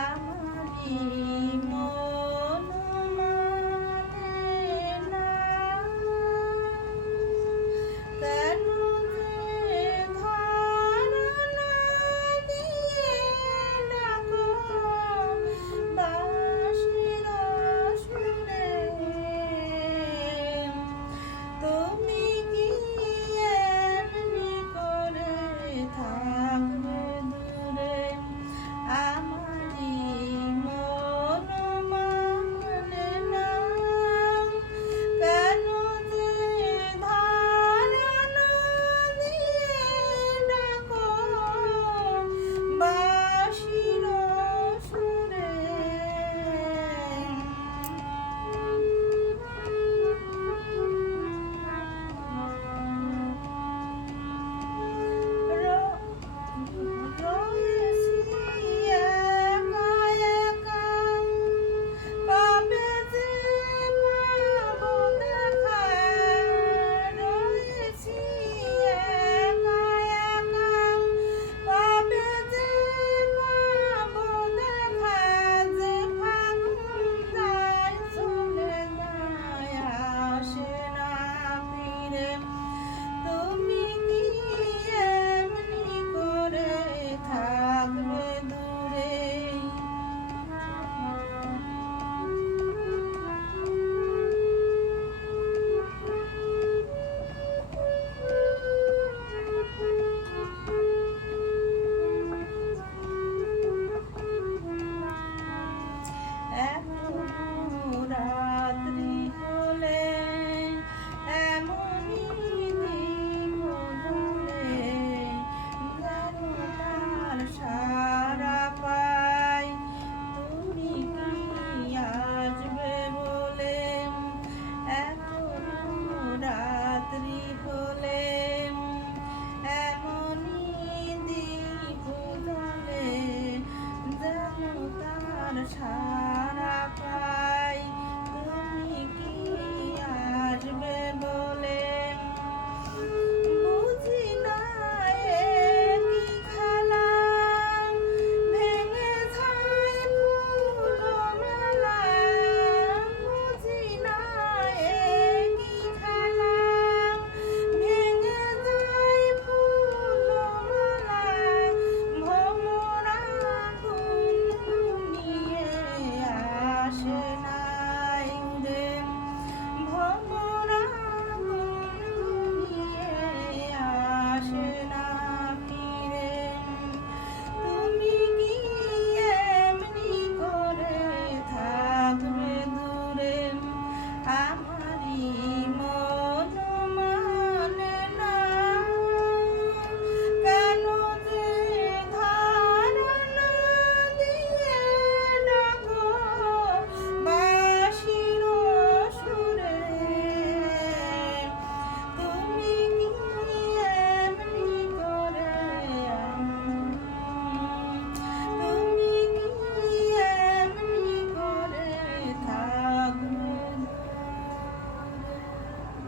আমারি মন মানে না, কেন যে ধারণা দিয়ে ডাকো বাঁশির সুরে। তুমি কি এমনি করে থাকবে দূরে? আমারি মন মানে না, কেন যে ধারণা দিয়ে ডাকো বাঁশির সুরে। রয়েছি একা একা, কবে যে পাবো দেখা। রয়েছি একা একা, কবে যে পাবো দেখা। যে ফাগুন যায় চলে যায়, আসে না ফিরে। তুমি কি এমনি করে থাকবে দূরে? এখনো রাত্রি হলে এমনই দীপ জ্বলে, যেন তার সারা পাই। তুমি কি আসবে বলে? এখনো রাত্রি হলে এমনই দীপ জ্বলে, যেন তার সারা